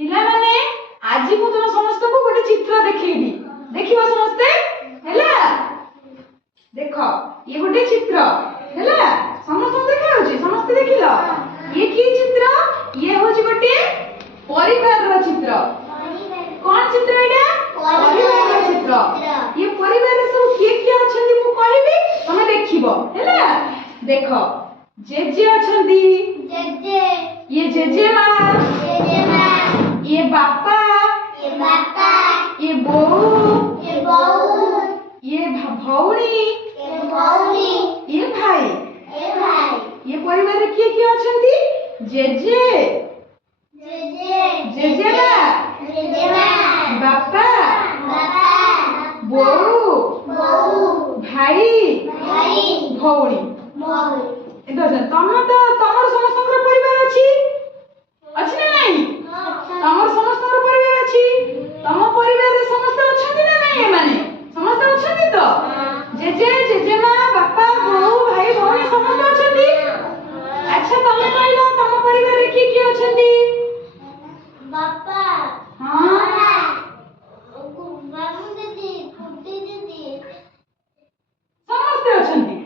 पिला माने आज मु तुम समस्त को गोटे चित्र देखैबी देखिबो समस्ते हैला देखो ये गोटे चित्र हैला समस्त देखा होची समस्त देखिलो ये की चित्र ये होची गोटे परिवार रो चित्र कौन चित्र एटा परिवार रो चित्र ये परिवार रे सब किए अछंती मु कहबी तमे देखिबो हैला देखो जेजे अछंती जेजे ये जेजे मां ये बापा ये बहू ये भौणी ये भाई ये परिवार रे किए अछंती जेजे जेजेमा बापा बहू भाई भौणी तमर समस्त परिवार अच्छी ना नहीं तमर समस्त परिवार अच्छी तम परिवार रे समस्त अछंती ना नहीं माने समस्त अछंती तो जेजे जेजेमा बापा बहू भाई भौणी समस्त अछंती अच्छा तमे कहलो तम परिवार रे की अछंती बापा हां बाबू दीदी कुटी दीदी समस्त अछंती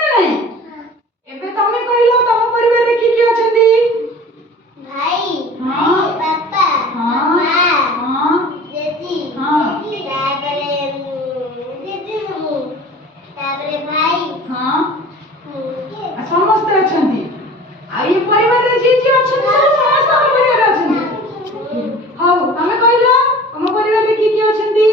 ना नहीं एबे तमे कहलो तम परिवार रे की अछंती भाई हां बापा हां मां हां दीदी हां तापरे दीदी मु तापरे भाई हां समस्त अछंती आ ये परिवार रे जी अछंती समस्त परिवार अछंती हां तमे कहलो तम परिवार रे की अछंती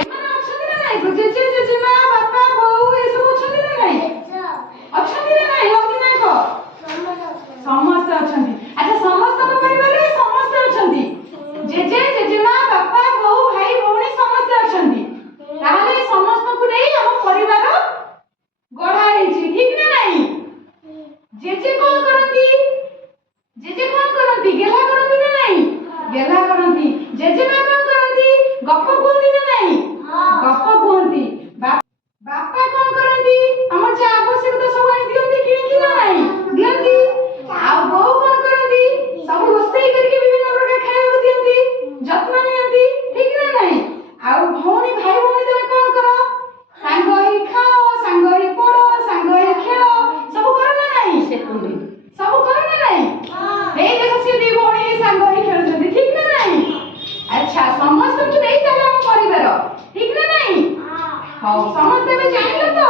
एमन अछंती ना नहीं जेजे जेजेमा बापा बहू ए सब अछंती ना नहीं अछंती ना नहीं होती नहीं को समस्त अछंती अच्छा समस्त परिवार रे समस्त अछंती जेजे जेजेमा बापा बहू भाई भौणी समस्त अछंती ताले समस्त को नहीं हम परिवार गढ़ा हेची ठीक ना नहीं जेजे कौन करती गेला करती ना नहीं गेला करती जेजेमा कौन करती गप्प कहती ना नहीं गप्प कहती बापा कौन करती हमर जे आवश्यकता सब आनी दियंती किणी ना नहीं दियंती आ बहू कौन करती सब रोसई करके विभिन्न प्रकार खाइबा दियंती जत्न नियंती ठीक ना नहीं आ भौणी भाई भौणी तमे कौन करो सांग ही खाओ सांग ही पढ़ो सांग ही खेलो सब करो ना नहीं सब करो ना नहीं हे देखो से दी भौणी सांग ही खेलछथि ठीक ना नहीं अच्छा समस्त को नहीं ताले हम परिवार ठीक ना नहीं हां समस्त में जानिलो तो